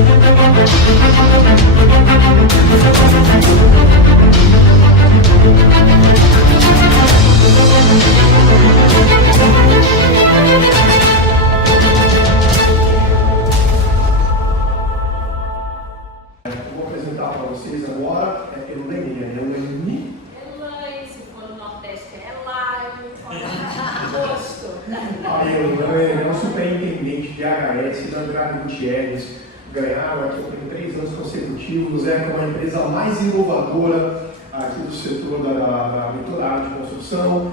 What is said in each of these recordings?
Vou apresentar para vocês agora Elaine, né? Elaine. Elaine, se for no Nordeste é Elaine, se for no Rosto. A Elaine é um superintendente de HS da Andrade Gutierrez. Ganharam aqui por 3 anos consecutivos, é uma empresa mais inovadora aqui do setor da mentorada de construção,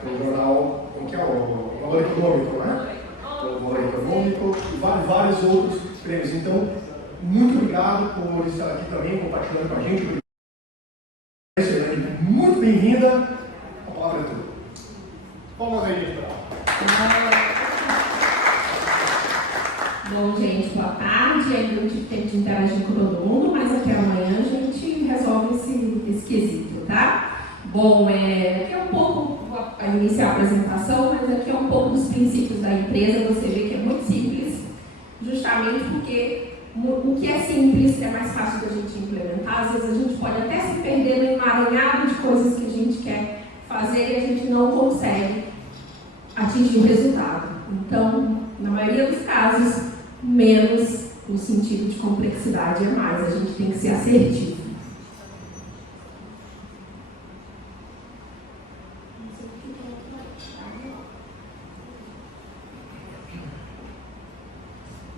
pelo jornal, como que é o Valor Econômico, né? Pelo Valor Econômico e vários outros prêmios. Então, muito obrigado por estar aqui também, compartilhando com a gente. Muito bem-vinda. A palavra é tua. Vamos aí, pessoal. Bom, gente, boa tarde. Ainda não tive tempo de interagir com todo mundo, mas até amanhã a gente resolve esse quesito, tá? Bom, aqui é um pouco, vou iniciar a apresentação, mas aqui é um pouco dos princípios da empresa. Você vê que é muito simples, justamente porque o que é simples é mais fácil da gente implementar. Às vezes a gente pode até se perder no emaranhado de coisas que a gente quer fazer e a gente não consegue atingir o resultado. Então, na maioria dos casos, menos no sentido de complexidade é mais. A gente tem que ser assertivo.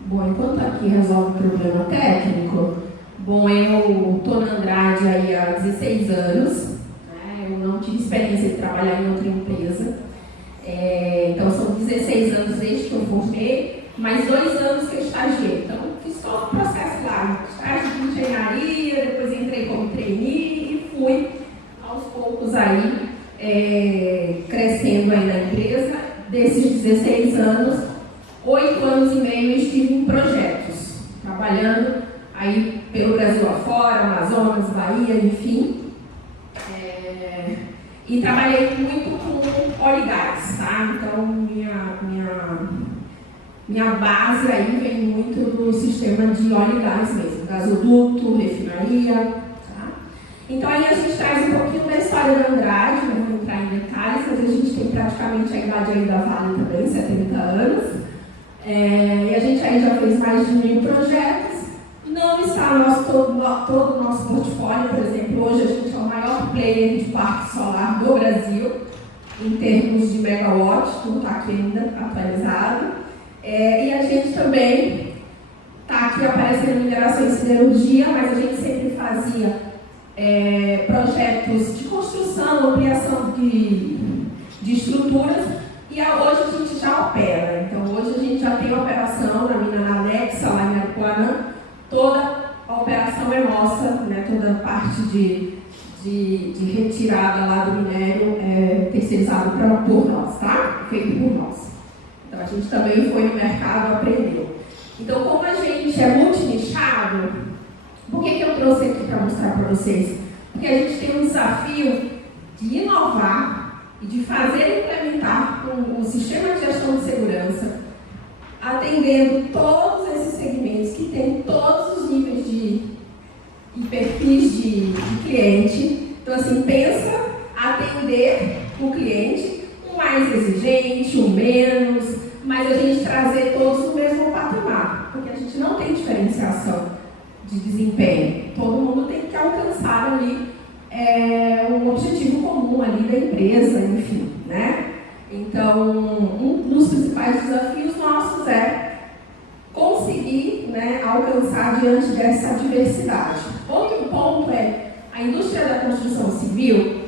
Bom, enquanto aqui resolve o problema técnico, bom, eu estou na Andrade aí há 16 anos, né? Eu não tive experiência de trabalhar em outra empresa, então são 16 anos desde que eu formei, mais 2 anos que eu estagiei, então fiz todo o processo lá, estágio de engenharia, depois entrei como trainee e fui aos poucos aí crescendo aí na empresa. Desses 16 anos, 8 anos e meio eu estive em projetos, trabalhando aí pelo Brasil afora, Amazonas, Bahia, enfim. E trabalhei muito com óleo e gás, tá? Então minha base aí vem muito do sistema de óleo e gás mesmo, gasoduto, refinaria, tá? Então aí a gente traz um pouquinho da história da Andrade, não vou entrar em detalhes, mas a gente tem praticamente a idade aí da Vale também, 70 anos. E a gente aí já fez mais de 1000 projetos. Não está todo o nosso portfólio, por exemplo, hoje a gente é o maior player de parque solar do Brasil, em termos de megawatt, não está aqui ainda atualizado. E a gente também está aqui aparecendo mineração e siderurgia, mas a gente sempre fazia projetos de construção, ampliação de estruturas. E hoje a gente já opera, então hoje a gente já tem operação na mina Anexa, lá em Aripuanã, toda a operação é nossa, né? Toda a parte de retirada lá do minério é terceirizado por nós, tá? Feito por nós. Então a gente também foi no mercado e aprendeu. Então, como a gente é multinichado, por que eu trouxe aqui para mostrar para vocês? Porque a gente tem um desafio de inovar e de fazer e implementar um sistema de gestão de segurança, atendendo todos esses segmentos que tem todos os níveis e perfis de cliente. Então, assim, pensa atender o cliente, um mais exigente, um menos, mas a gente trazer todos no mesmo patamar, porque a gente não tem diferenciação de desempenho. Todo mundo tem que alcançar ali um objetivo comum ali da empresa, enfim, né? Então, um dos principais desafios nossos é conseguir, né, alcançar diante dessa diversidade. Outro ponto é a indústria da construção civil,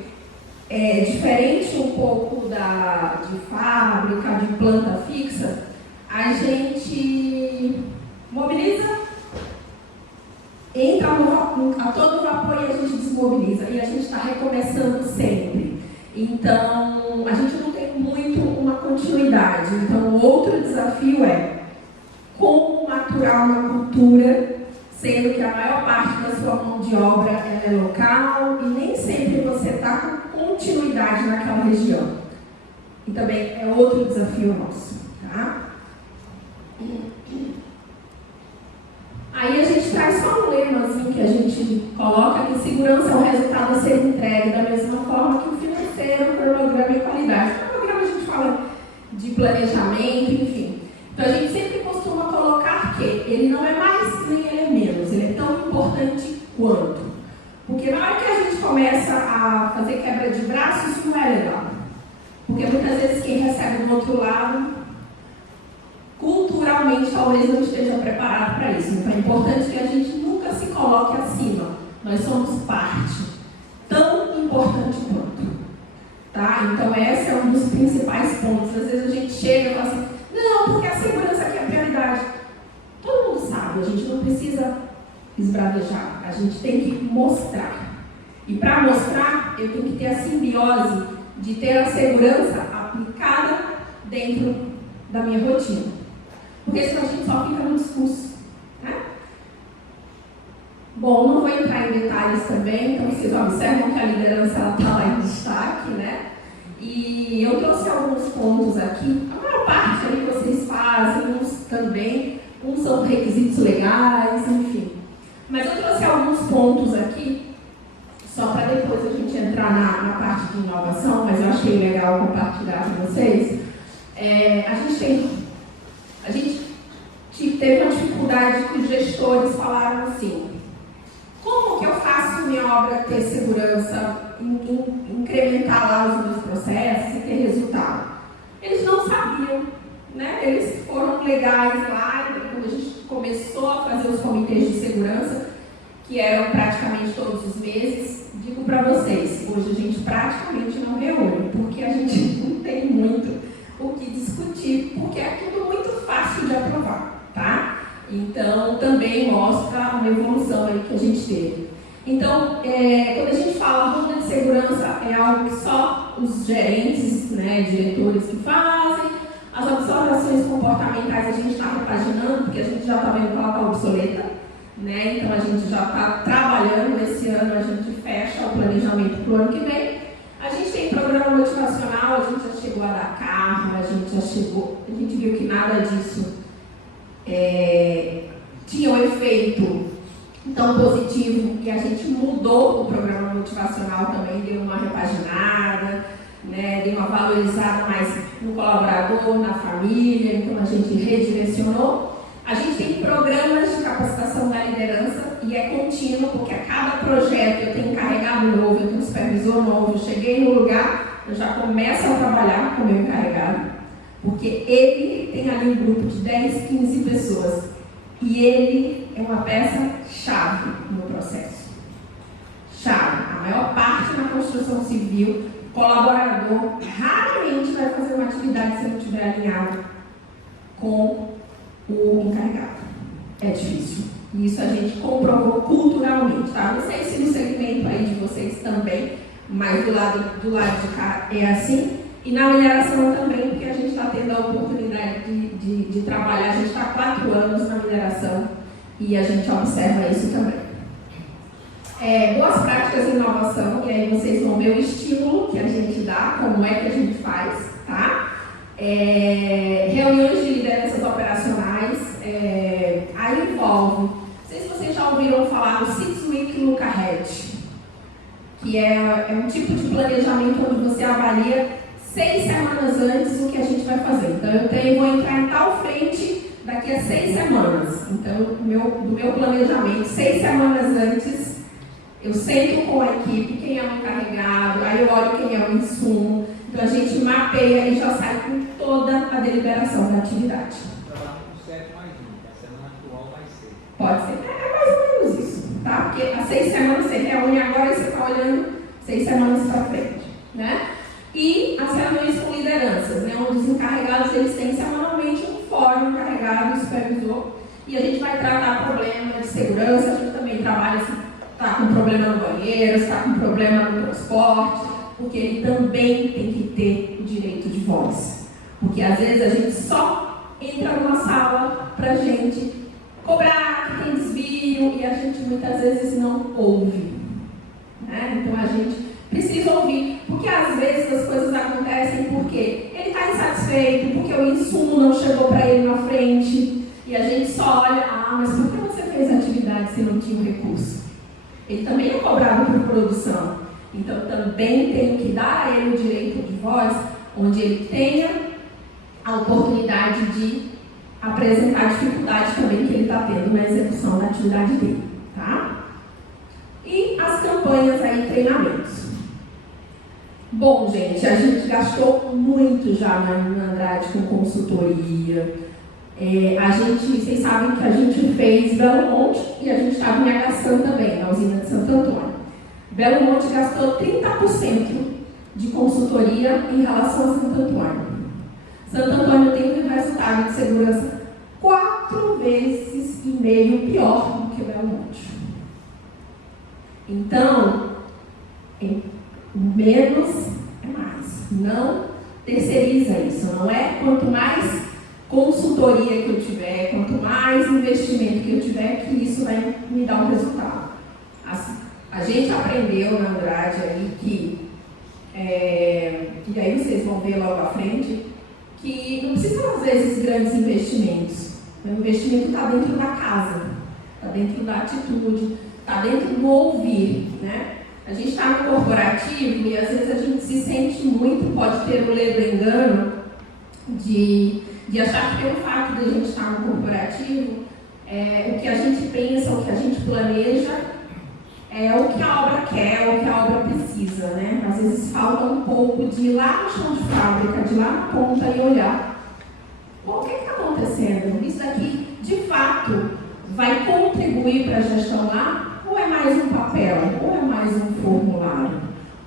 diferente um pouco de fábrica, de planta fixa, a gente mobiliza, entra a todo vapor e a gente desmobiliza. E a gente está recomeçando sempre. Então, a gente não tem muito uma continuidade. Então, outro desafio é como maturar uma cultura, sendo que a maior parte da sua mão de obra é local e nem sempre você está com continuidade naquela região. E também é outro desafio nosso, tá? planejamento, enfim. Então a gente sempre costuma colocar que ele não é mais nem ele é menos, ele é tão importante quanto. Porque na hora que a gente começa a fazer quebra de braço, isso não é legal. Porque muitas vezes quem recebe do outro lado, culturalmente, talvez não esteja preparado para isso. Então é importante que a gente nunca se coloque acima. Nós somos parte, tão importante quanto. Tá? Então esse é um dos principais pontos. Às vezes a gente chega e fala assim, não, porque a segurança aqui é a prioridade. Todo mundo sabe, a gente não precisa esbravejar, a gente tem que mostrar. E para mostrar, eu tenho que ter a simbiose de ter a segurança aplicada dentro da minha rotina. Porque senão a gente só fica no discurso. Né? Bom, não vou entrar em detalhes também, então vocês observam que a liderança está lá em destaque, né? E eu trouxe alguns pontos aqui, a maior parte ali vocês fazem, uns também, uns são requisitos legais, enfim. Mas eu trouxe alguns pontos aqui, só para depois a gente entrar na parte de inovação, mas eu achei legal compartilhar com vocês. A gente teve uma dificuldade que os gestores falaram assim, como que eu faço minha obra ter segurança, incrementar lá os meus processos e ter resultado? Eles não sabiam, né? Eles foram legais lá, quando a gente começou a fazer os comitês de segurança, que eram praticamente todos os meses, digo para vocês, hoje a gente praticamente não reúne, porque a gente não tem muito o que discutir, porque é tudo muito fácil de aprovar, tá? Então, também mostra uma evolução aí que a gente teve. Então, quando a gente fala ronda de segurança, é algo que só os gerentes, né, diretores que fazem. As observações comportamentais a gente está repaginando, porque a gente já está vendo que ela está obsoleta, né? Então, a gente já está trabalhando. Esse ano a gente fecha o planejamento para o ano que vem. A gente tem programa motivacional, a gente já chegou a dar carro, a gente viu que nada disso tinha um efeito tão positivo e a gente mudou o programa motivacional também, deu uma repaginada, né, deu uma valorizada mais no colaborador, na família, então a gente redirecionou. A gente tem programas de capacitação da liderança e é contínuo, porque a cada projeto eu tenho encarregado novo, eu tenho um supervisor novo, eu cheguei no lugar, eu já começo a trabalhar com o meu encarregado, porque ele tem ali um grupo de 10, 15 pessoas e ele é uma peça-chave no processo. Chave. A maior parte na construção civil, colaborador raramente vai fazer uma atividade se não estiver alinhado com o encarregado. É difícil. E isso a gente comprovou culturalmente, tá? Não sei se no segmento aí de vocês também, mas do lado de cá é assim. E na mineração também, porque a gente está tendo a oportunidade de trabalhar, a gente está há 4 anos na mineração e a gente observa isso também. Boas práticas de inovação, e aí vocês vão ver o estímulo que a gente dá, como é que a gente faz, tá? Reuniões de lideranças operacionais, aí envolve, não sei se vocês já ouviram falar do 6-Week Look Ahead, que é um tipo de planejamento onde você avalia 6 semanas antes o que a gente vai fazer. Então eu vou entrar em tal frente daqui a 6 semanas. Então do meu planejamento, 6 semanas antes, eu sento com a equipe, quem é o encarregado, aí eu olho quem é o insumo. Então a gente mapeia e já sai com toda a deliberação da atividade. Trabalhando com 7 mais 1, a semana atual vai ser. Pode ser, é mais ou menos isso, tá? Porque as 6 semanas você reúne agora e você está olhando 6 semanas para frente, né? E as reuniões com lideranças, né? Onde os encarregados eles têm semanalmente um fórum encarregado, supervisor, e a gente vai tratar problema de segurança. A gente também trabalha se está com problema no banheiro, se está com problema no transporte, porque ele também tem que ter o direito de voz. Porque às vezes a gente só entra numa sala para a gente cobrar que tem desvio e a gente muitas vezes não ouve, né? Então a gente precisa ouvir, porque às vezes as coisas acontecem porque ele está insatisfeito, porque o insumo não chegou para ele na frente, e a gente só olha, mas por que você fez a atividade se não tinha o recurso? Ele também é cobrado por produção, então também tem que dar a ele o direito de voz, onde ele tenha a oportunidade de apresentar a dificuldade também que ele está tendo na execução da atividade dele, tá? E as campanhas aí, treinamentos. Bom, gente, a gente gastou muito já na Andrade com consultoria. Vocês sabem que a gente fez Belo Monte e a gente estava em Agaçã também, na usina de Santo Antônio. Belo Monte gastou 30% de consultoria em relação a Santo Antônio. Santo Antônio tem um resultado de segurança 4,5 vezes pior do que Belo Monte. Então, menos é mais. Não terceiriza isso. Não é quanto mais consultoria que eu tiver, quanto mais investimento que eu tiver, que isso vai me dar um resultado. Assim, a gente aprendeu na Andrade aí que, e aí vocês vão ver logo à frente, que não precisa às vezes grandes investimentos. O investimento está dentro da casa, está dentro da atitude, está dentro do ouvir, né? A gente está no corporativo e às vezes a gente se sente muito, pode ter o ledo engano de achar que pelo fato de a gente estar no corporativo, o que a gente pensa, o que a gente planeja, é o que a obra quer, o que a obra precisa, né? Às vezes falta um pouco de ir lá no chão de fábrica, de ir lá na ponta e olhar. Bom, o que está acontecendo? Isso aqui, de fato, vai contribuir para a gestão lá? Ou é mais um papel? Ou é mais um formulário?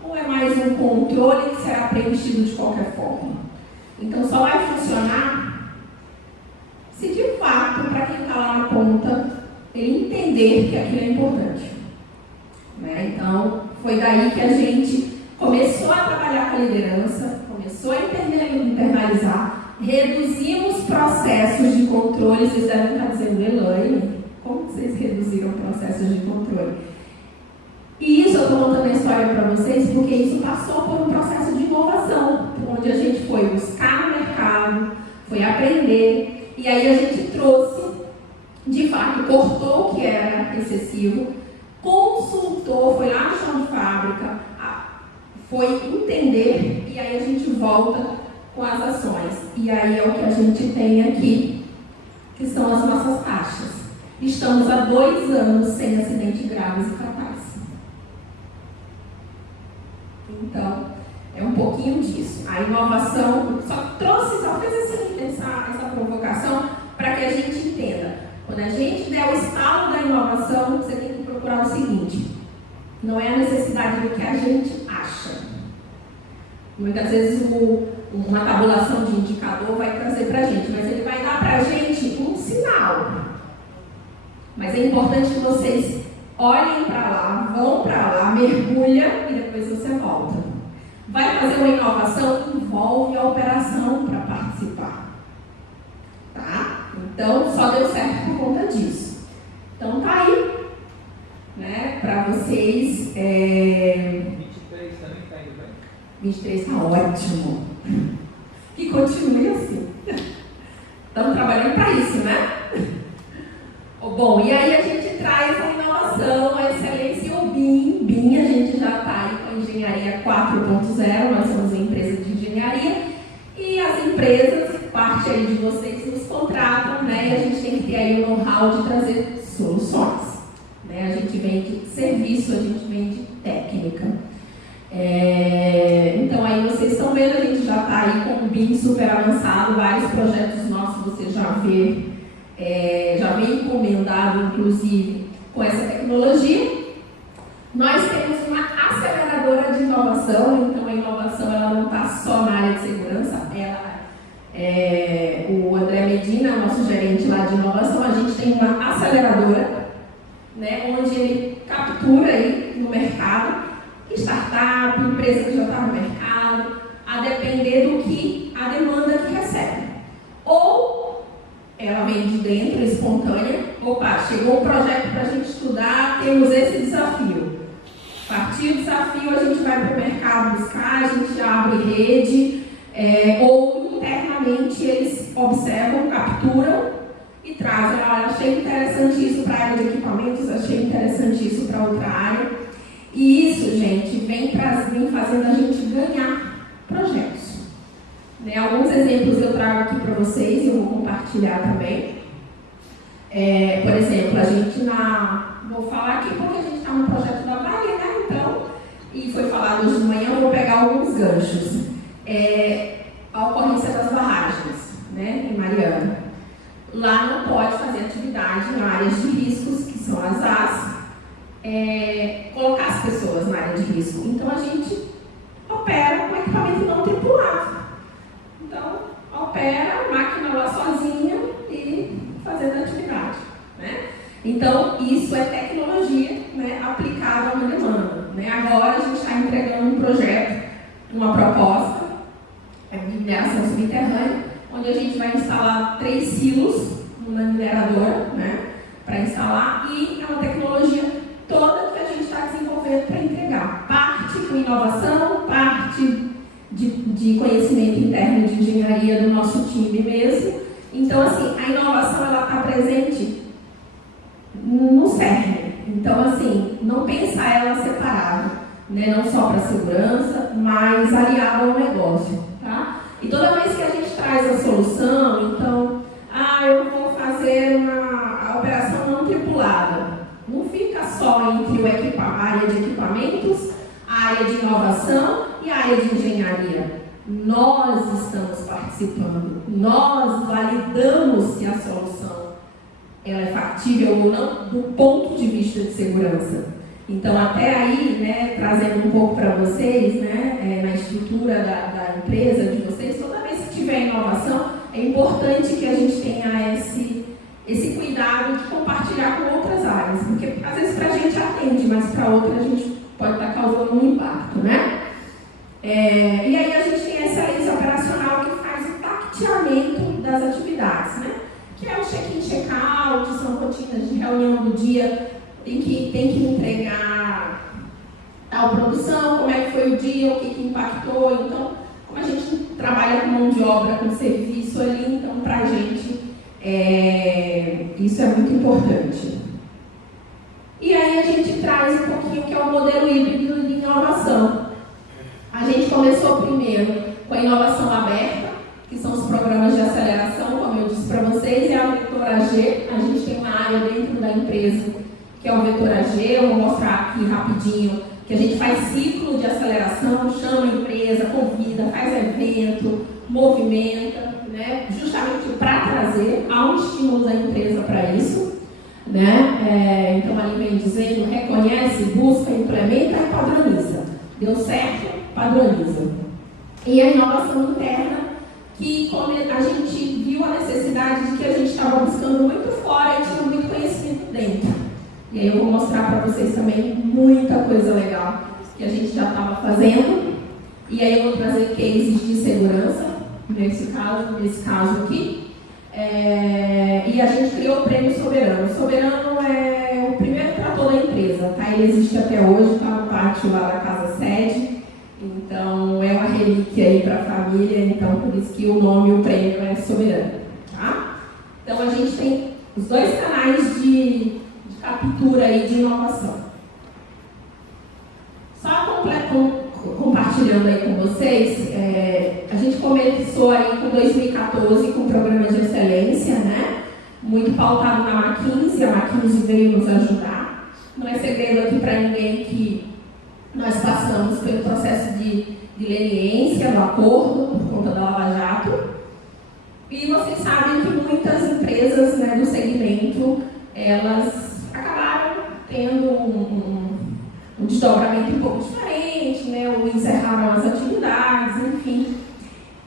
Ou é mais um controle que será preenchido de qualquer forma? Então, só vai funcionar se, de fato, para quem está lá na ponta, ele entender que aquilo é importante. Né? Então, foi daí que a gente começou a trabalhar com a liderança, começou a internalizar, reduzimos processos de controle. Vocês devem estar dizendo, Elaine, como vocês reduziram processos de controle? E isso eu estou contando a história para vocês porque isso passou por um processo de inovação, onde a gente foi buscar no mercado, foi aprender, e aí a gente trouxe, de fato, cortou o que era excessivo, consultou, foi lá no chão de fábrica, foi entender, e aí a gente volta com as ações. E aí é o que a gente tem aqui, que são as nossas taxas. Estamos há 2 anos sem acidentes graves e fatais. Então, é um pouquinho disso. A inovação só fez essa provocação para que a gente entenda. Quando a gente der o estalo da inovação, você tem que procurar o seguinte: não é a necessidade do que a gente acha. Muitas vezes uma tabulação de indicador vai trazer para a gente, mas ele vai dar para a gente um sinal. Mas é importante que vocês olhem para lá, vão para lá, mergulha e depois você volta. Vai fazer uma inovação, envolve a operação para participar. Tá? Então, só deu certo por conta disso. Então, tá aí, né, para vocês. 23 também está indo bem? 23 está ótimo. E continue assim. Estamos trabalhando para isso, né? Bom, e aí a gente traz a inovação, a excelência e o BIM. BIM, a gente já está aí com a engenharia 4.0, nós somos uma empresa de engenharia, e as empresas, parte aí de vocês, nos contratam, né? E a gente tem que ter aí o know-how de trazer soluções. Né? A gente vende serviço, a gente vende técnica. Então aí vocês estão vendo, a gente já está aí com o BIM super avançado, vários projetos nossos você já vê. Já vem encomendado, inclusive, com essa tecnologia. Nós temos uma aceleradora de inovação, então a inovação ela não está só na área de segurança, o André Medina, nosso gerente lá de inovação, a gente tem uma aceleradora, né, onde ele captura aí no mercado, startup, empresa que já está no mercado, a depender do que a demanda que recebe. Ou ela vem de dentro, espontânea. Opa, chegou um projeto para a gente estudar, temos esse desafio. A partir do desafio, a gente vai para o mercado buscar, a gente abre rede, ou internamente eles observam, capturam e trazem. Olha, achei interessante isso para a área de equipamentos, achei interessante isso para outra área. E isso, gente, vem fazendo a gente ganhar projetos. né? Alguns exemplos eu trago aqui para vocês e eu vou compartilhar também. Por exemplo, a gente vou falar aqui porque a gente está no projeto da Vale, né? Então, e foi falado hoje de manhã, eu vou pegar alguns ganchos. A ocorrência das barragens, né, em Mariana. Lá não pode fazer atividade em áreas de riscos, que são as AS, colocar as pessoas na área de risco. Então a gente opera com equipamento não tripulado. Então, opera a máquina lá sozinha e fazendo atividade, né? Então, isso é tecnologia, né, aplicada a uma demanda, né? Agora a gente está entregando um projeto, uma proposta de mineração subterrânea, onde a gente vai instalar 3 silos numa mineradora, né, para instalar, e é uma tecnologia toda que a gente está desenvolvendo para entregar. Parte com inovação, parte de conhecimento interno de engenharia do nosso time mesmo. Então, assim, a inovação ela está presente no cerne. Então, assim, não pensar ela separada, né? Não só para segurança, mas aliada ao negócio, tá? E toda vez que a gente traz a solução, então, eu vou fazer a operação não tripulada. Não fica só entre a área de equipamentos, a área de inovação e a área de engenharia. Nós estamos participando, nós validamos se a solução ela é factível ou não do ponto de vista de segurança. Então, até aí, né, trazendo um pouco para vocês, né, na estrutura da empresa de vocês, toda vez que tiver inovação, é importante que a gente tenha esse cuidado de compartilhar com outras áreas, porque às vezes para a gente atende, mas para outra a gente pode estar causando um impacto, né? E aí a gente tem essa lista operacional que faz o tateamento das atividades, né? Que é o check-in, check-out, são rotinas de reunião do dia, tem que entregar tal produção, como é que foi o dia, o que impactou. Então, como a gente trabalha com mão de obra, com serviço ali, então para a gente isso é muito importante. E aí a gente traz um pouquinho que é o modelo híbrido de inovação. A gente começou primeiro com a inovação aberta, que são os programas de aceleração, como eu disse para vocês, e a Vetor AG. A gente tem uma área dentro da empresa que é o Vetor AG. Eu vou mostrar aqui rapidinho que a gente faz ciclo de aceleração, chama a empresa, convida, faz evento, movimenta, né, justamente para trazer, há um estímulo da empresa para isso, né? Então ali vem dizendo, reconhece, busca, implementa e padroniza. Deu certo, padroniza. E a inovação interna, que como a gente viu a necessidade de que a gente estava buscando muito fora e tinha muito conhecimento dentro. E aí eu vou mostrar para vocês também muita coisa legal que a gente já estava fazendo. E aí eu vou trazer cases de segurança, nesse caso aqui. E a gente criou o Prêmio Soberano. O Soberano é o primeiro trator da empresa, tá? Ele existe até hoje, está no pátio lá da casa sede. Então é uma relíquia aí para a família, então por isso que o nome e o prêmio é Soberano, tá? Então a gente tem os 2 canais de captura aí de inovação. Só compartilhando aí com vocês, a gente começou aí com 2014 com o programa de excelência, né? Muito pautado na McKinsey, a McKinsey veio nos ajudar. Não é segredo aqui para ninguém que nós passamos pelo processo de leniência do acordo por conta da Lava Jato. E vocês sabem que muitas empresas, né, do segmento, elas acabaram tendo um desdobramento um pouco diferente, né, ou encerraram as atividades, enfim.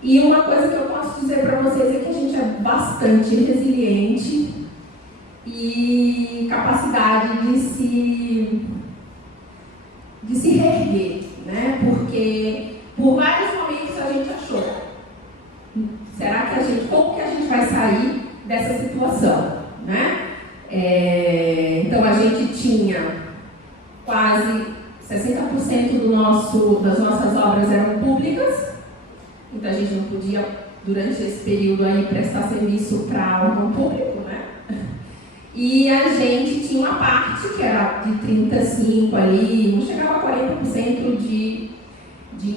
E uma coisa que eu posso dizer para vocês é que a gente é bastante resiliente e capacidade de se reerguer, né? Porque por vários momentos a gente achou, como que a gente vai sair dessa situação, né? Então a gente tinha quase 60% das nossas obras eram públicas, então a gente não podia, durante esse período aí, prestar serviço para órgão público, né? E a gente tinha uma parte que era de 35% ali, não chegava a 40% de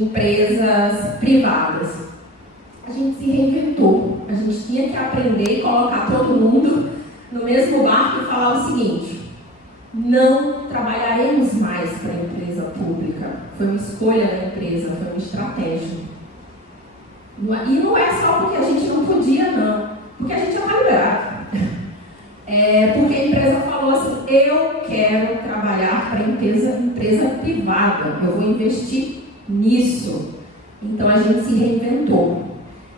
empresas privadas. a gente se reinventou. A gente tinha que aprender e colocar todo mundo no mesmo barco e falar o seguinte: não trabalharemos mais para a empresa pública. Foi uma escolha da empresa, foi uma estratégia. E não é só porque a gente não podia, não. Porque a gente já está liberado. É porque a empresa falou assim: eu quero trabalhar para a empresa privada, eu vou investir nisso. Então a gente se reinventou.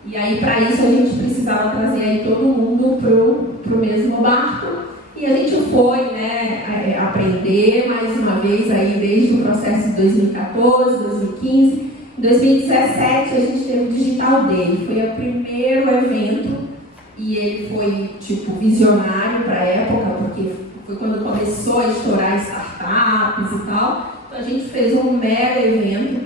E aí, para isso, a gente precisava trazer aí todo mundo para o mesmo barco. E a gente foi, né, aprender mais uma vez aí desde o processo de 2014, 2015. Em 2017 a gente teve o Digital Day, foi o primeiro evento e ele foi tipo visionário para a época, porque foi quando começou a estourar startups e tal. Então a gente fez um mega evento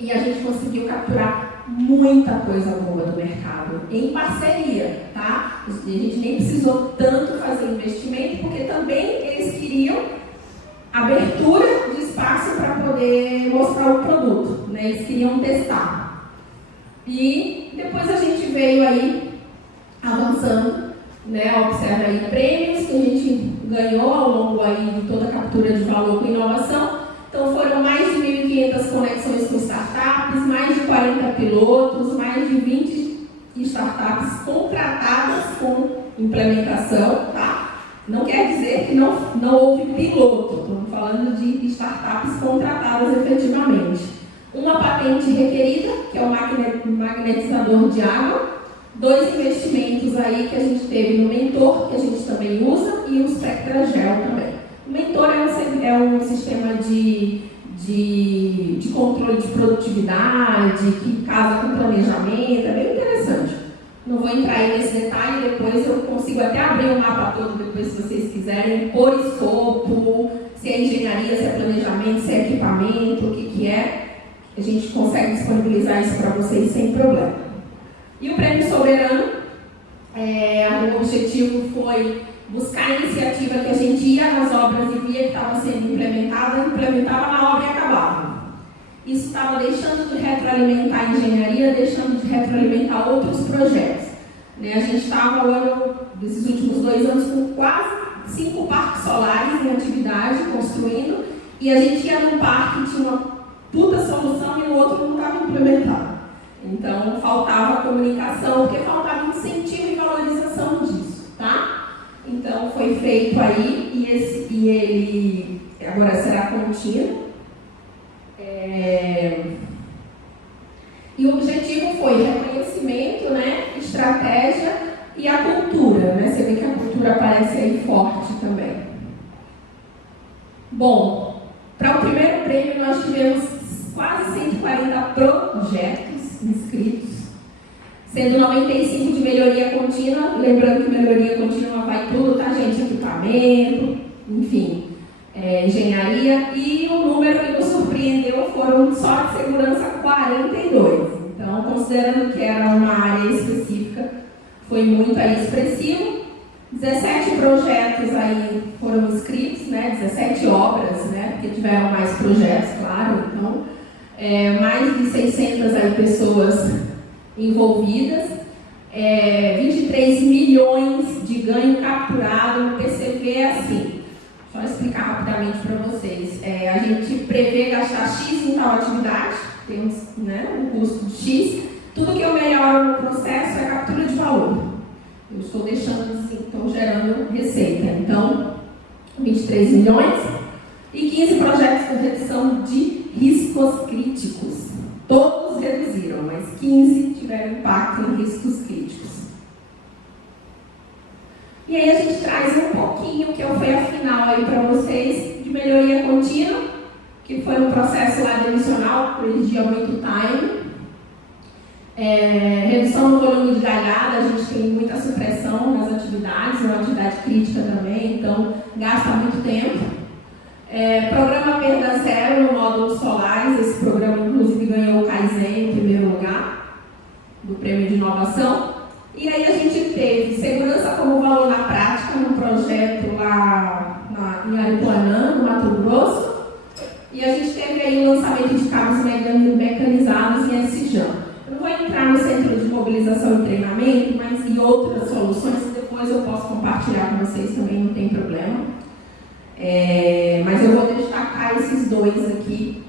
e a gente conseguiu capturar muita coisa boa do mercado, em parceria, tá? A gente nem precisou tanto fazer investimento, porque também eles queriam abertura de espaço para poder mostrar o produto, né? Eles queriam testar. E depois a gente veio aí avançando, né? Observa aí prêmios que a gente ganhou ao longo aí de toda a captura de valor com inovação. Então foram mais de 1.500 conexões com startups, mais de 40 pilotos, mais de 20 startups contratadas com implementação, tá? Não quer dizer que não houve piloto, estamos falando de startups contratadas efetivamente. Uma patente requerida, que é o magnetizador de água, 2 investimentos aí que a gente teve no Mentor, que a gente também usa, e o Spectra Gel também. O Mentor é um sistema de controle de produtividade, que casa com planejamento, é bem interessante. Não vou entrar aí nesse detalhe, depois eu consigo até abrir o mapa todo, depois se vocês quiserem, por escopo, se é engenharia, se é planejamento, se é equipamento, o que é. A gente consegue disponibilizar isso para vocês sem problema. E o Prêmio Soberano, o objetivo foi buscar a iniciativa que a gente ia nas obras e via que estava sendo implementava na obra e acabava. Isso estava deixando de retroalimentar a engenharia, deixando de retroalimentar outros projetos. Né? A gente estava, ao longo desses últimos 2 anos, com quase 5 parques solares em atividade, construindo, e a gente ia num parque que tinha uma puta solução e o outro não estava implementado. Então, faltava comunicação, porque faltava incentivo e valorização disso, tá? Então, foi feito aí, e ele agora será contínuo. E o objetivo foi reconhecimento, né, estratégia e a cultura, né? Você vê que a cultura aparece aí forte também. Bom, para o primeiro prêmio nós tivemos quase 140 projetos inscritos, sendo 95 de melhoria contínua, lembrando que melhoria contínua vai tudo, tá, gente? Equipamento, enfim, engenharia, e o número que nos surpreendeu foram só de segurança 42. Então, considerando que era uma área específica, foi muito aí expressivo. 17 projetos aí foram inscritos, né? 17 obras, né? Porque tiveram mais projetos, claro. Então, mais de 600 aí pessoas envolvidas, 23 milhões de ganho capturado no PCV, assim. Só explicar rapidamente para vocês. A gente prevê gastar X em tal atividade, temos, né, um custo de X. Tudo que eu melhoro no processo é captura de valor. Eu estou deixando assim, estou gerando receita. Então, 23 milhões e 15 projetos de redução de riscos críticos. Todos reduziram, mas 15 tiveram impacto em riscos críticos. E aí a gente traz um pouquinho, que foi a final aí para vocês, de melhoria contínua, que foi um processo lá demissional, que exigia muito time. Redução no volume de galhada, a gente tem muita supressão nas atividades, é uma atividade crítica também, então gasta muito tempo. Programa Perda Zero no módulo Solares, esse programa inclusive ganhou o Kaizen em primeiro lugar, do prêmio de inovação. E aí a gente teve segurança como valor na prática, num projeto lá em Aripuanã, no Mato Grosso, e a gente teve aí o lançamento de cabos mecanizados em SJAM. Eu não vou entrar no centro de mobilização e treinamento, mas e outras soluções depois eu posso compartilhar com vocês também, não tem problema. Mas eu vou destacar esses dois aqui.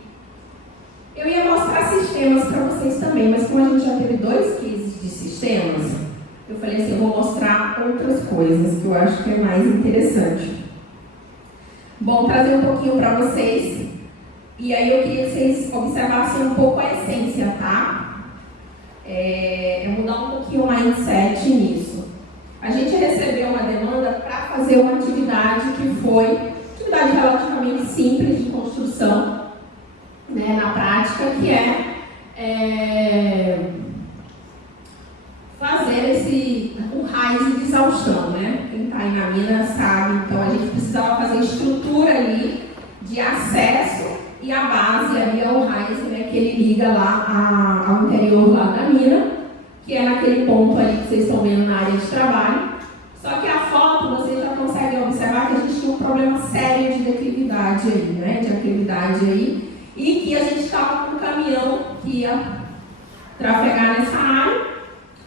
Eu ia mostrar sistemas para vocês também, mas como a gente já teve 2 cases de sistemas, eu falei assim, eu vou mostrar outras coisas que eu acho que é mais interessante. Bom, trazer um pouquinho para vocês. E aí eu queria que vocês observassem um pouco a essência, tá? Mudar um pouquinho o mindset nisso. A gente recebeu uma demanda para fazer uma atividade que foi atividade relativamente simples de construção, né, na prática, que é fazer um raio de exaustão, né? Quem está aí na mina sabe, então a gente precisava fazer estrutura ali de acesso e a base ali é o raio, né, que ele liga lá ao interior lá da mina, que é naquele ponto ali que vocês estão vendo na área de trabalho. Só que a foto, vocês já conseguem observar que a gente tinha um problema sério de declividade aí, né? De aclividade aí. E que a gente estava com um caminhão que ia trafegar nessa área.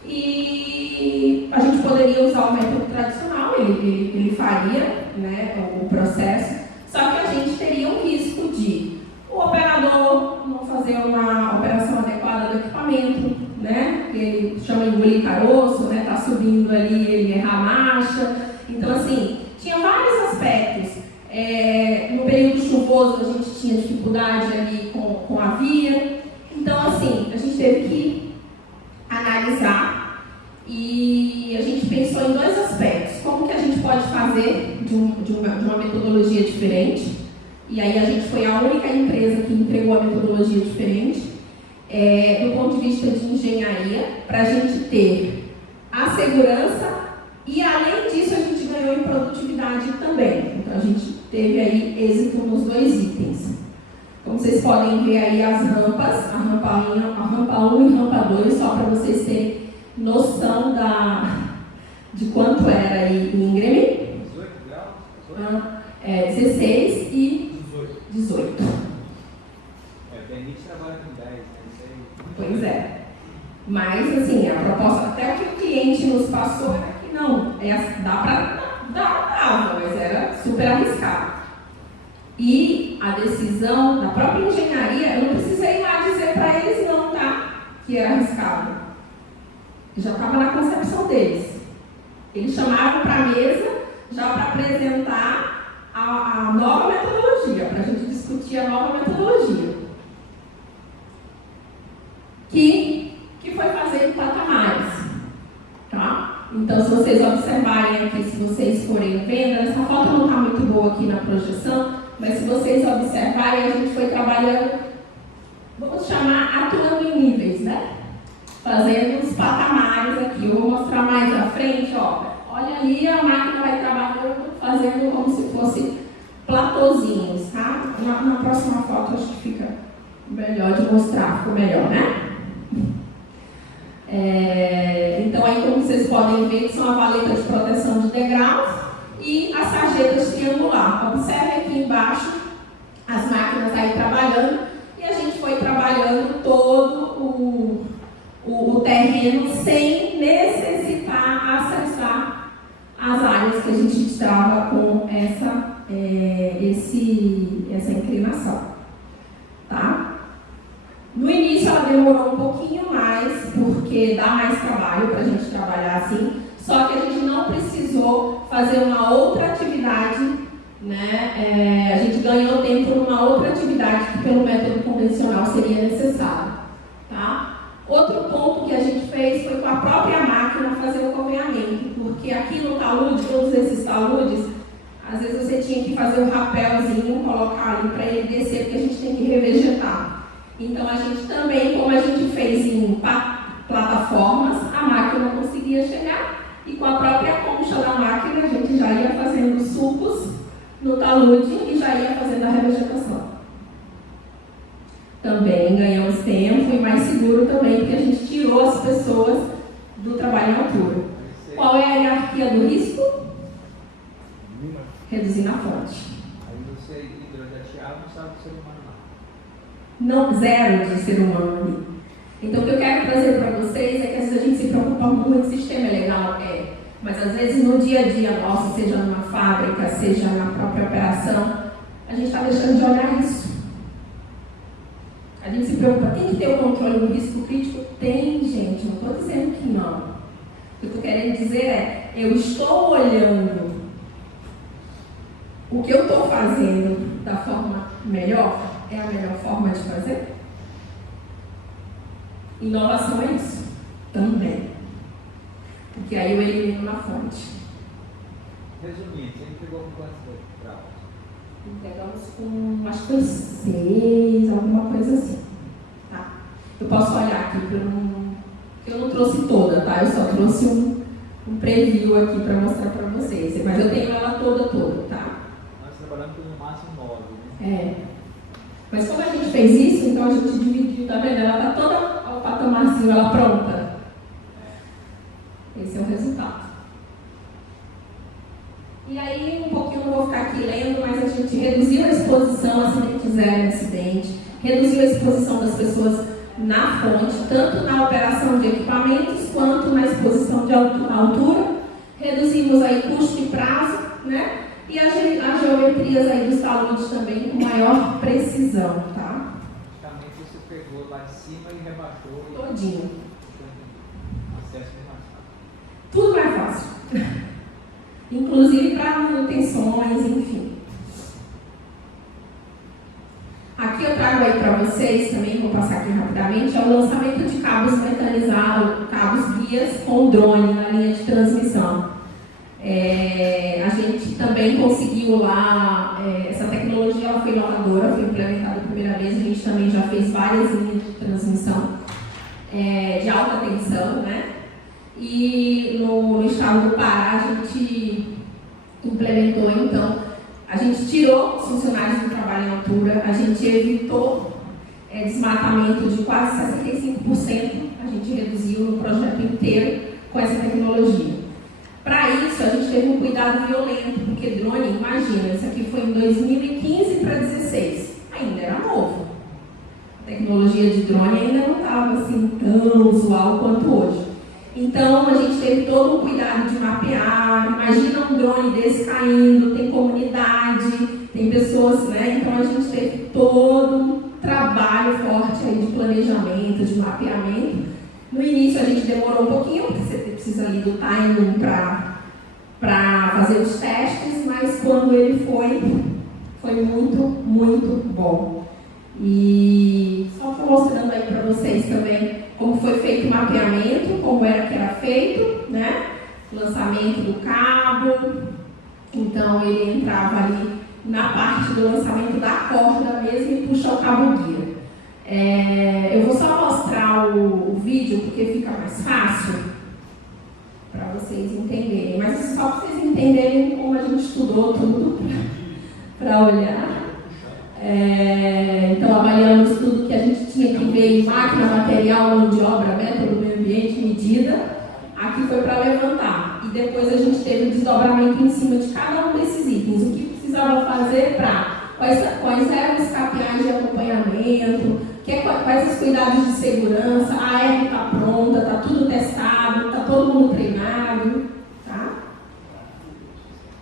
E a gente poderia usar o método tradicional, ele faria, né, o processo. Só que a gente teria um risco de o operador não fazer uma operação adequada do equipamento, né? Ele chama de engolir caroço, né? Tá subindo ali, ele errar a marcha. Então, assim, tinha vários aspectos. No período chuvoso, a gente tinha dificuldade ali com a via. Então, assim, a gente teve que analisar e a gente pensou em 2 aspectos. Como que a gente pode fazer de uma metodologia diferente? E aí a gente foi a única empresa que entregou a metodologia diferente. Do ponto de vista de engenharia, para a gente ter a segurança e, além disso, a gente ganhou em produtividade também. Então, a gente teve aí êxito nos 2 itens. Como vocês podem ver aí as rampas, a rampa 1 e a rampa 2, só para vocês terem noção de quanto era aí em íngreme. 18 graus? 16 e 18. O Benite trabalha com 10, né? Pois é. Mas, assim, a proposta, até o que o cliente nos passou era que não, dá para dar, mas era super arriscado. E a decisão da própria engenharia, eu não precisei ir lá dizer para eles não, tá? Que era arriscado. Já estava na concepção deles. Eles chamavam para a mesa já para apresentar a nova metodologia, para a gente discutir a nova metodologia. Que foi fazer em patamares, tá? Então, se vocês observarem aqui, se vocês forem vendo, essa foto não está muito boa aqui na projeção, mas se vocês observarem, a gente foi trabalhando, vamos chamar, atuando em níveis, né? Fazendo os patamares aqui. Eu vou mostrar mais à frente, ó. Olha ali, a máquina vai trabalhando, fazendo como se fosse platôzinhos, tá? Na próxima foto, acho que fica melhor de mostrar, ficou melhor, né? Então, aí, como vocês podem ver, que são a valeta de proteção de degraus e as sarjetas triangular. Observe aqui embaixo as máquinas aí trabalhando e a gente foi trabalhando todo o terreno sem necessitar acessar as áreas que a gente estava com essa inclinação, tá? No início ela demorou um pouquinho mais, porque dá mais trabalho para a gente trabalhar assim, só que a gente não precisou fazer uma outra atividade, né? A gente ganhou tempo numa outra atividade que pelo método convencional seria necessário, tá? Outro ponto que a gente fez foi com a própria máquina fazer o convenhamento, porque aqui no talude, todos esses taludes, às vezes você tinha que fazer um rapelzinho, colocar ali para ele descer, porque a gente tem que revegetar. Então, a gente também, como a gente fez em plataformas, a máquina conseguia chegar e com a própria concha da máquina a gente já ia fazendo sulcos no talude e já ia fazendo a revegetação. Também ganhamos tempo e mais seguro também, porque a gente tirou as pessoas do trabalho em altura. Qual é a hierarquia do risco? Reduzindo a fonte. Aí você hidrojateava, não sabe do ser humano lá. Não, zero de ser humano ali. Então, o que eu quero trazer para vocês é que às vezes a gente se preocupa muito, o sistema é legal, mas às vezes no dia a dia nosso, seja numa fábrica, seja na própria operação, a gente está deixando de olhar isso. A gente se preocupa, tem que ter o controle do risco crítico? Tem, gente, não estou dizendo que não. O que eu estou querendo dizer é, eu estou olhando o que eu estou fazendo da forma melhor? É a melhor forma de fazer? Inovação é isso também. Porque aí eu elimino na fonte. Resumindo, você entregou com quantos graus? Entregamos com, acho que foi 6, alguma coisa assim. Tá? Eu posso olhar aqui, porque eu não trouxe toda, tá? Eu só trouxe um preview aqui para mostrar para vocês. Mas eu tenho ela toda, tá? Nós trabalhamos com no máximo 9, né? Mas como a gente fez isso, então a gente dividiu, tá vendo? Ela tá toda ao patamarzinho, ela pronta. Esse é o resultado. E aí, um pouquinho, não vou ficar aqui lendo, mas a gente reduziu a exposição a acidente zero incidente, reduziu a exposição das pessoas na fonte, tanto na operação de equipamentos, quanto na exposição de altura. Reduzimos aí custo e prazo, né? E as geometrias aí dos taludes também com maior precisão, tá? Praticamente você pegou lá de cima e rebaixou. Todinho. Acesso mais fácil. Tudo mais fácil. Inclusive para manutenções, enfim. Aqui eu trago aí para vocês, também vou passar aqui rapidamente, é o lançamento de cabos mecanizados, cabos guias com drone na linha de transmissão. A gente também conseguiu lá, essa tecnologia ela foi inovadora, foi implementada a primeira vez, a gente também já fez várias linhas de transmissão de alta tensão, né? E no estado do Pará a gente implementou, então, a gente tirou os funcionários do trabalho em altura, a gente evitou desmatamento de quase 65%, a gente reduziu no projeto inteiro com essa tecnologia. Para isso, a gente teve um cuidado violento, porque drone, imagina, isso aqui foi em 2015 para 2016, ainda era novo. A tecnologia de drone ainda não estava assim tão usual quanto hoje. Então, a gente teve todo o cuidado de mapear, imagina um drone desse caindo, tem comunidade, tem pessoas, né? Então, a gente teve todo um trabalho forte aí de planejamento, de mapeamento. No início, a gente demorou um pouquinho, porque você precisa ali do timing para fazer os testes, mas quando ele foi muito, muito bom. E só estou mostrando aí para vocês também como foi feito o mapeamento, como era que era feito, né? Lançamento do cabo. Então ele entrava ali na parte do lançamento da corda mesmo e puxa o cabo guia. Eu vou só mostrar o vídeo porque fica mais fácil para vocês entenderem, mas só para vocês entenderem como a gente estudou tudo para olhar. Então, avaliamos tudo que a gente tinha que ver em máquina, material, mão de obra, método, meio ambiente, medida. Aqui foi para levantar. E depois a gente teve o desdobramento em cima de cada um desses itens. O que precisava fazer quais eram os KPIs de acompanhamento, quais os cuidados de segurança, a R está pronta, está tudo testado, está todo mundo treinado. Tá?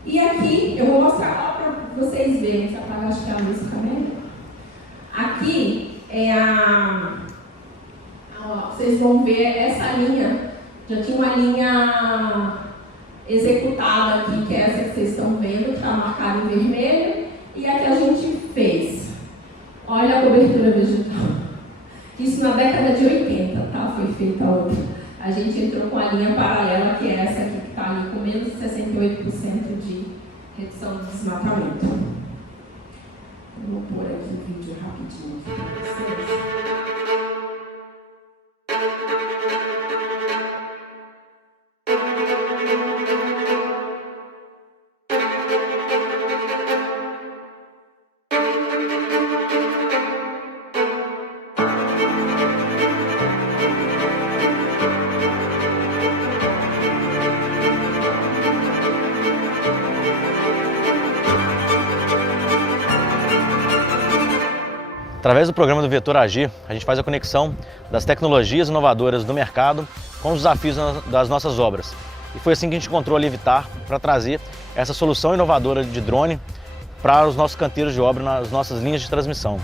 E aqui eu vou mostrar para vocês verem, se apagar acho que a luz também. Aqui é vocês vão ver essa linha, já tinha uma linha executada aqui, que é essa que vocês estão vendo, que está marcada em vermelho, e a que a gente fez. Olha a cobertura vegetal. Isso na década de 80, tá? Foi feita a outra. A gente entrou com a linha paralela, que é essa aqui, que está ali com menos de 68% de redução do desmatamento. Eu vou pôr aqui o vídeo rapidinho para vocês. Através do programa do Vetor Agir, a gente faz a conexão das tecnologias inovadoras do mercado com os desafios das nossas obras. E foi assim que a gente encontrou a Levitar para trazer essa solução inovadora de drone para os nossos canteiros de obra, nas nossas linhas de transmissão.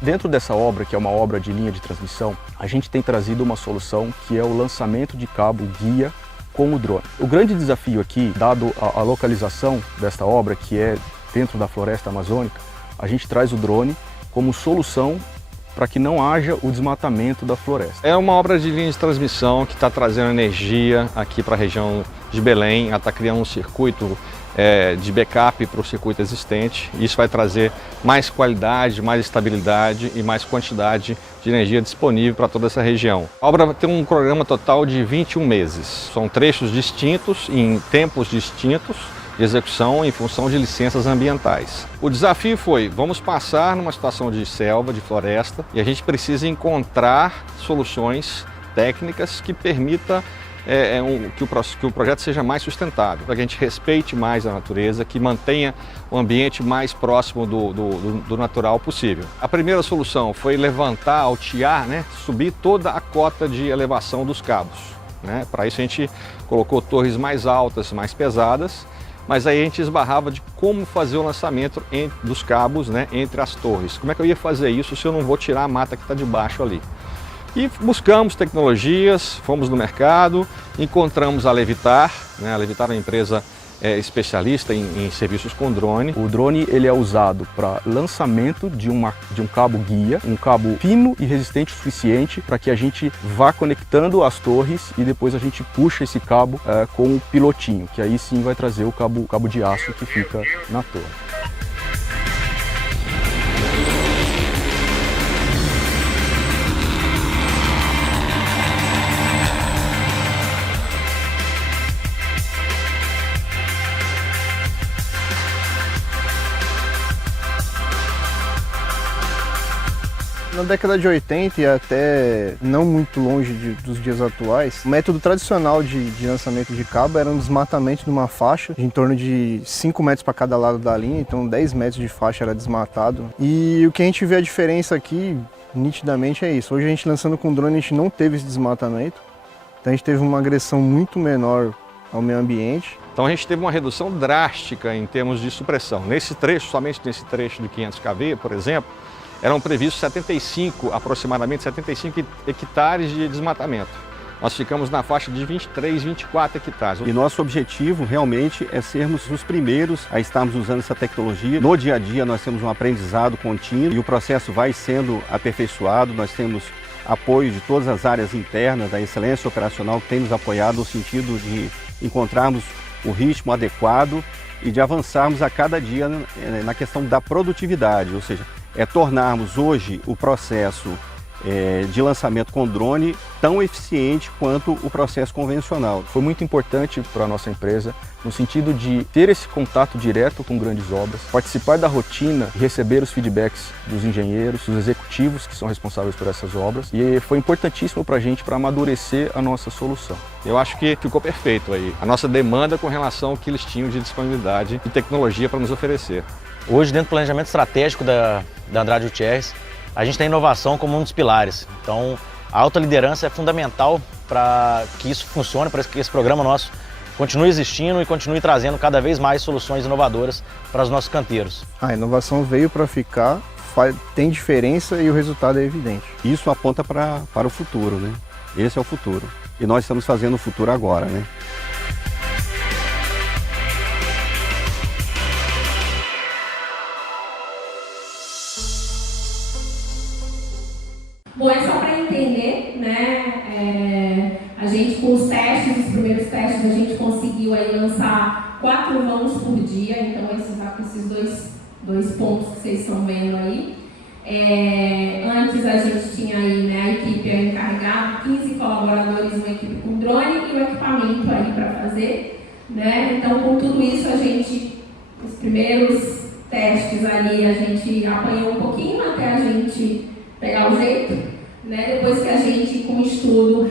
Dentro dessa obra, que é uma obra de linha de transmissão, a gente tem trazido uma solução que é o lançamento de cabo guia com o drone. O grande desafio aqui, dado a localização desta obra, que é dentro da floresta amazônica, a gente traz o drone como solução para que não haja o desmatamento da floresta. É uma obra de linha de transmissão que está trazendo energia aqui para a região de Belém, ela está criando um circuito de backup para o circuito existente. Isso vai trazer mais qualidade, mais estabilidade e mais quantidade de energia disponível para toda essa região. A obra tem um programa total de 21 meses. São trechos distintos, em tempos distintos, de execução em função de licenças ambientais. O desafio foi, vamos passar numa situação de selva, de floresta, e a gente precisa encontrar soluções técnicas que permitam que o projeto seja mais sustentável, para que a gente respeite mais a natureza, que mantenha o ambiente mais próximo do natural possível. A primeira solução foi levantar, altear, subir toda a cota de elevação dos cabos. Para isso a gente colocou torres mais altas, mais pesadas, mas aí a gente esbarrava de como fazer o lançamento dos cabos entre as torres. Como é que eu ia fazer isso se eu não vou tirar a mata que está debaixo ali? E buscamos tecnologias, fomos no mercado, encontramos a Levitar. A Levitar é uma empresa especialista em serviços com drone. O drone ele é usado para lançamento de um cabo guia, um cabo fino e resistente o suficiente para que a gente vá conectando as torres e depois a gente puxa esse cabo com o pilotinho, que aí sim vai trazer o cabo de aço que fica na torre. Na década de 80 e até não muito longe dos dias atuais, o método tradicional de lançamento de cabo era um desmatamento de uma faixa de em torno de 5 metros para cada lado da linha, então 10 metros de faixa era desmatado. E o que a gente vê a diferença aqui, nitidamente, é isso. Hoje a gente lançando com drone, a gente não teve esse desmatamento, então a gente teve uma agressão muito menor ao meio ambiente. Então a gente teve uma redução drástica em termos de supressão. Nesse trecho, somente nesse trecho de 500 kV, por exemplo, eram previstos aproximadamente 75 hectares de desmatamento. Nós ficamos na faixa de 23, 24 hectares. E nosso objetivo realmente é sermos os primeiros a estarmos usando essa tecnologia. No dia a dia nós temos um aprendizado contínuo e o processo vai sendo aperfeiçoado. Nós temos apoio de todas as áreas internas da excelência operacional que tem nos apoiado no sentido de encontrarmos o ritmo adequado e de avançarmos a cada dia na questão da produtividade, ou seja, tornarmos hoje o processo de lançamento com drone tão eficiente quanto o processo convencional. Foi muito importante para a nossa empresa no sentido de ter esse contato direto com grandes obras, participar da rotina e receber os feedbacks dos engenheiros, dos executivos que são responsáveis por essas obras, e foi importantíssimo para a gente para amadurecer a nossa solução. Eu acho que ficou perfeito aí a nossa demanda com relação ao que eles tinham de disponibilidade e tecnologia para nos oferecer. Hoje, dentro do planejamento estratégico da Andrade Gutierrez, a gente tem inovação como um dos pilares. Então, a alta liderança é fundamental para que isso funcione, para que esse programa nosso continue existindo e continue trazendo cada vez mais soluções inovadoras para os nossos canteiros. A inovação veio para ficar, tem diferença e o resultado é evidente. Isso aponta para o futuro, Esse é o futuro. E nós estamos fazendo o futuro agora, Bom, é só para entender, a gente com os primeiros testes, a gente conseguiu aí lançar 4 voos por dia, então esses dois pontos que vocês estão vendo aí. Antes a gente tinha aí, a equipe encarregada, 15 colaboradores, uma equipe com drone e o equipamento aí para fazer, Então com tudo isso os primeiros testes ali, a gente apanhou um pouquinho até a gente pegar o jeito, Depois que a gente, com o estudo,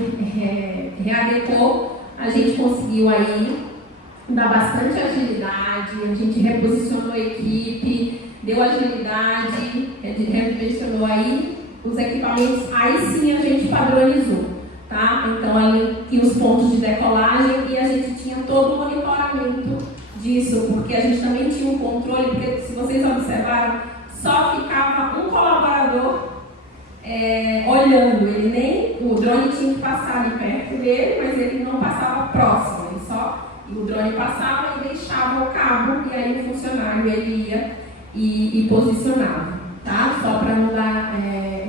readequou, a gente conseguiu aí dar bastante agilidade, a gente reposicionou a equipe, deu agilidade, redimensionou aí os equipamentos, aí sim a gente padronizou, tá? Então ali tinha os pontos de decolagem e a gente tinha todo o monitoramento disso, porque a gente também tinha um controle, porque se vocês observaram, só ficava um colaborador olhando, ele nem, o drone tinha que passar ali perto dele, mas ele não passava próximo, ele só, o drone passava e deixava o cabo, e aí o funcionário ele ia e posicionava, tá? Só para não dar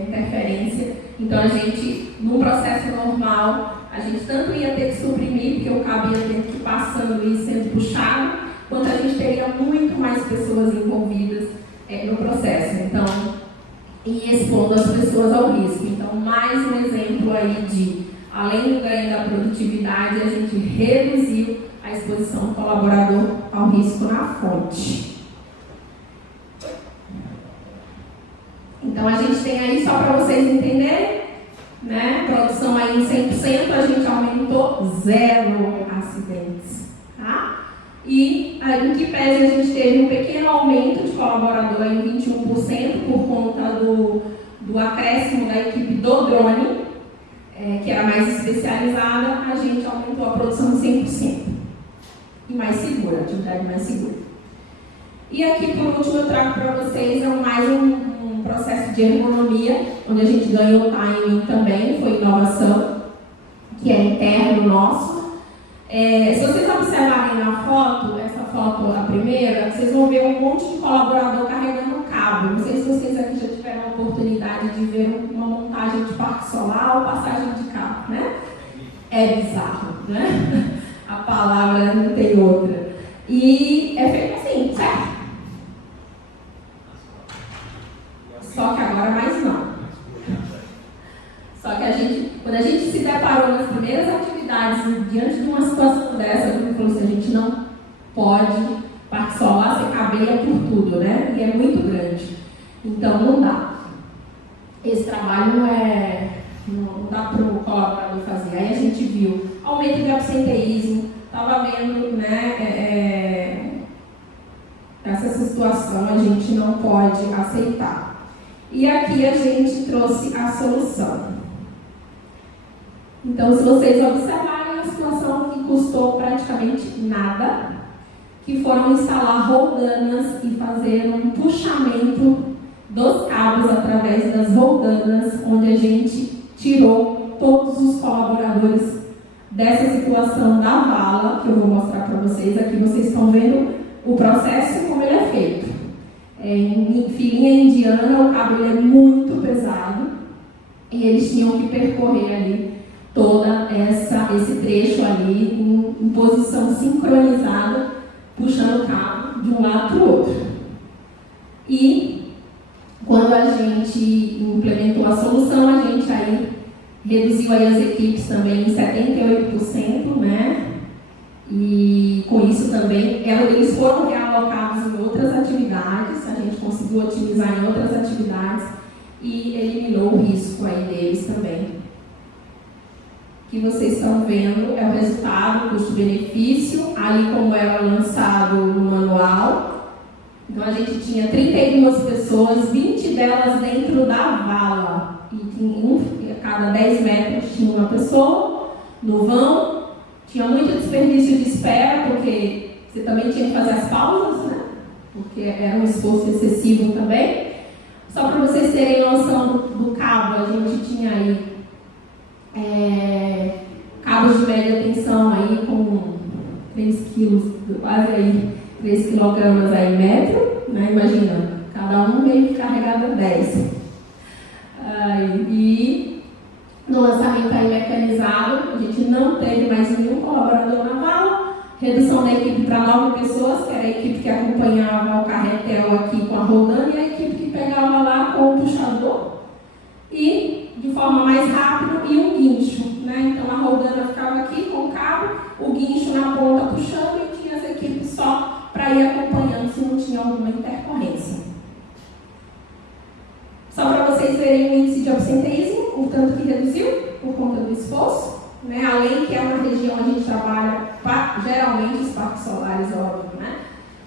interferência. Então a gente, num processo normal, a gente tanto ia ter que suprimir, porque o cabo ia ter que ir passando e sendo puxado, quanto a gente teria muito mais pessoas envolvidas no processo. Então, e expondo as pessoas ao risco. Então, mais um exemplo aí de, além do ganho da produtividade, a gente reduziu a exposição do colaborador ao risco na fonte. Então, a gente tem aí, só para vocês entenderem, né, produção aí em 100%, a gente aumentou 0 acidentes, tá? E em que pese a gente teve um pequeno aumento de colaborador em 21% por conta do acréscimo da equipe do drone, que era mais especializada, a gente aumentou a produção em 100%. E mais segura, atividade mais segura. E aqui, por último, eu trago para vocês mais um processo de ergonomia, onde a gente ganhou timing também, foi inovação, que é interno nosso. Se vocês observarem na foto, essa foto, a primeira, vocês vão ver um monte de colaborador carregando cabo. Não sei se vocês aqui já tiveram a oportunidade de ver uma montagem de parque solar ou passagem de cabo, né? É bizarro, né? A palavra não tem outra. E é feito assim, certo? Só que agora mais não. Só que quando a gente se deparou nas primeiras atividades, diante de uma situação dessa, a gente falou assim, a gente não pode, parque solar, você cabeia por tudo, né? E é muito grande. Então não dá. Esse trabalho não dá para o colaborador fazer. Aí a gente viu aumento de absenteísmo, estava vendo, né, essa situação a gente não pode aceitar. E aqui a gente trouxe a solução. Então, se vocês observarem, a situação que custou praticamente nada, que foram instalar roldanas e fazer um puxamento dos cabos através das roldanas, onde a gente tirou todos os colaboradores dessa situação da vala, que eu vou mostrar para vocês. Aqui vocês estão vendo o processo como ele é feito. Em filinha indiana, o cabo ele é muito pesado e eles tinham que percorrer ali toda esse trecho ali em posição sincronizada, puxando o cabo de um lado para o outro. E quando a gente implementou a solução, a gente aí reduziu aí as equipes também em 78%, né? E com isso também, eles foram realocados em outras atividades, a gente conseguiu otimizar em outras atividades e eliminou o risco aí deles também. O que vocês estão vendo é o resultado, custo-benefício, ali como era lançado no manual. Então a gente tinha 32 pessoas, 20 delas dentro da vala, e a cada 10 metros tinha uma pessoa no vão. Tinha muito desperdício de espera, porque você também tinha que fazer as pausas, né? Porque era um esforço excessivo também. Só para vocês terem noção do cabo, a gente tinha aí cabos de média tensão aí com 3 quilos, quase aí 3 quilogramas aí metro, né? Imagina, cada um meio que carregado 10. E no lançamento aí mecanizado, a gente não teve mais nenhum colaborador na vala, redução da equipe para 9 pessoas, que era a equipe que acompanhava o carretel aqui com a roldana e a equipe que pegava lá com o puxador, e de forma mais rápida, e um guincho, né? Então a roldana ficava aqui com o cabo, o guincho na ponta puxando e tinha as equipes só para ir acompanhando se não tinha alguma intercorrência. Só para vocês verem o índice de absenteísmo, o tanto que reduziu por conta do esforço, né? Além que é uma região onde a gente trabalha, geralmente os parques solares, óbvio, né?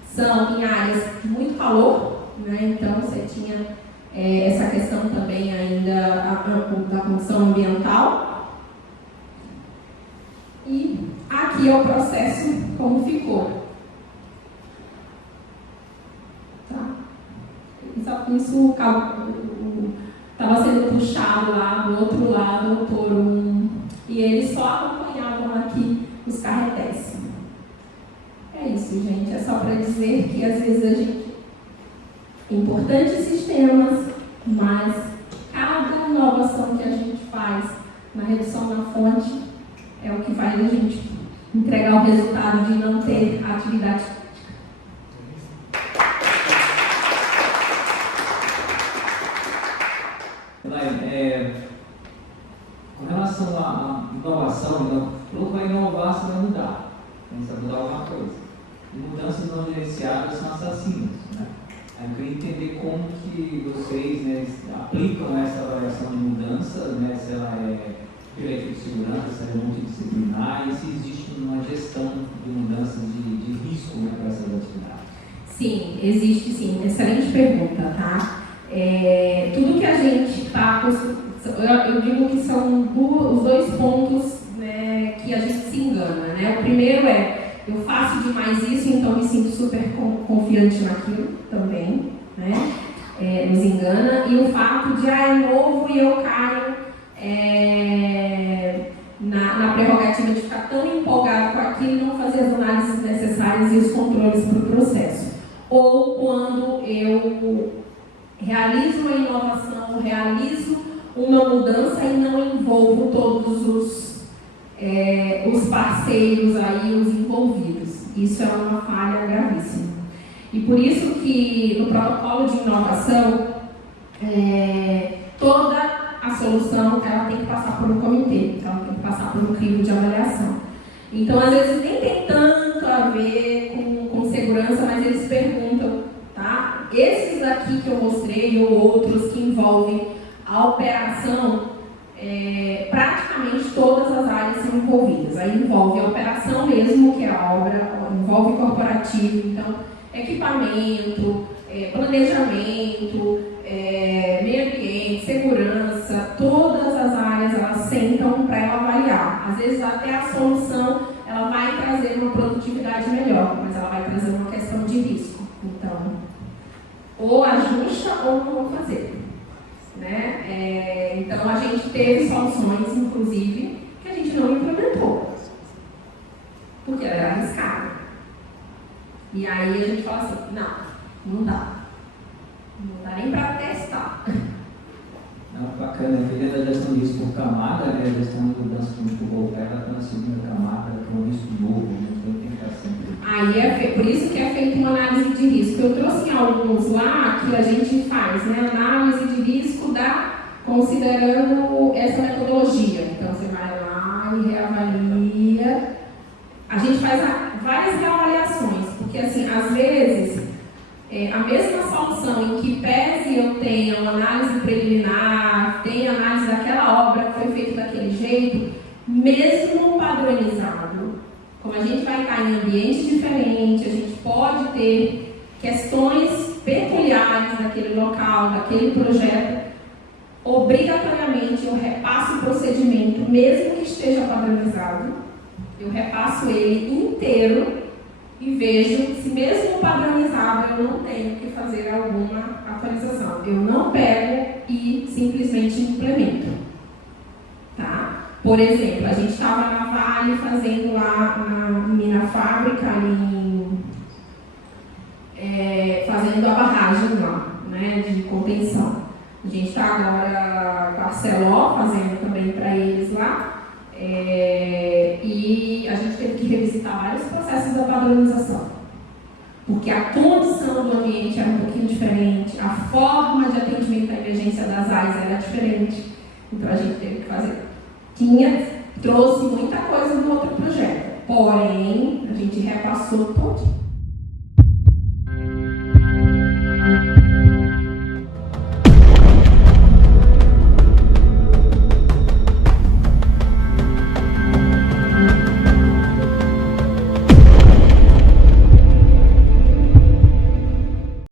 São em áreas de muito calor, né? Então você tinha essa questão também ainda da condição ambiental. E aqui é o processo como ficou. Tá? Isso estava sendo puxado lá do outro lado por e eles só acompanhavam aqui os carretéis. É isso, gente. É só para dizer que às vezes a gente importantes sistemas, mas cada inovação que a gente faz na redução da fonte é o que faz a gente entregar o resultado de não ter atividade. Com relação à inovação, tudo vai inovar, você vai mudar. Você vai mudar alguma coisa. E mudanças não gerenciadas são assassinas, né? Eu queria entender como que vocês, né, aplicam essa avaliação de mudança, né, se ela é pela equipe de segurança, se ela é multidisciplinar e se existe uma gestão de mudança de risco, né, para essas atividades. Sim, existe sim. Excelente pergunta, tá? Tudo que a gente está... Eu digo que são os dois pontos, né, que a gente se engana, né? O primeiro eu faço demais isso, então me sinto super confiante naquilo também, né? Nos engana. E o fato de, é novo e eu caio na prerrogativa de ficar tão empolgado com aquilo e não fazer as análises necessárias e os controles para o processo. Ou quando eu realizo uma inovação, realizo uma mudança e não envolvo todos os parceiros aí, os envolvidos. Isso é uma falha gravíssima. E por isso que no protocolo de inovação, toda a solução ela tem que passar por um comitê, ela tem que passar por um crivo de avaliação. Então, às vezes, nem tem tanto a ver com segurança, mas eles perguntam, tá? Esses aqui que eu mostrei ou outros que envolvem a operação, praticamente todas as áreas são envolvidas. Aí envolve a operação mesmo, que é a obra, envolve corporativo, então equipamento, planejamento, meio ambiente, segurança, todas as áreas elas sentam para ela avaliar. Às vezes até a solução ela vai trazer uma produtividade melhor, mas ela vai trazer uma questão de risco. Então, ou ajusta ou não vão fazer. Né? Então a gente teve soluções, inclusive, que a gente não implementou, porque ela era arriscada. E aí a gente fala assim, não dá nem para testar. Bacana, dentro da gestão de risco por camada, né? A gestão de mudança muito voltada, ela está na segunda camada, que é um risco novo, né? Então tem que estar sempre. Aí por isso que é feita uma análise de risco. Eu trouxe alguns lá que a gente faz, né? Análise de risco considerando essa metodologia. Então você vai lá e reavalia. A gente faz várias reavaliações, porque assim, às vezes a mesma solução em que pese eu tenha uma análise preliminar, tenha análise daquela obra que foi feita daquele jeito, mesmo padronizado, como a gente vai estar em ambiente diferente, a gente pode ter questões peculiares daquele local, daquele projeto, obrigatoriamente eu repasso o procedimento, mesmo que esteja padronizado, eu repasso ele inteiro e vejo se mesmo padronizado eu não tenho que fazer alguma atualização. Eu não pego e simplesmente implemento. Tá? Por exemplo, a gente estava na Vale fazendo lá na minha fábrica, fazendo a barragem lá, né, de contenção. A gente está agora com a Arcelor fazendo também para eles lá. E a gente teve que revisitar vários processos da padronização, porque a condição do ambiente era um pouquinho diferente, a forma de atendimento à emergência das áreas era diferente, então a gente teve que fazer. Trouxe muita coisa do outro projeto, porém a gente repassou pouquinho.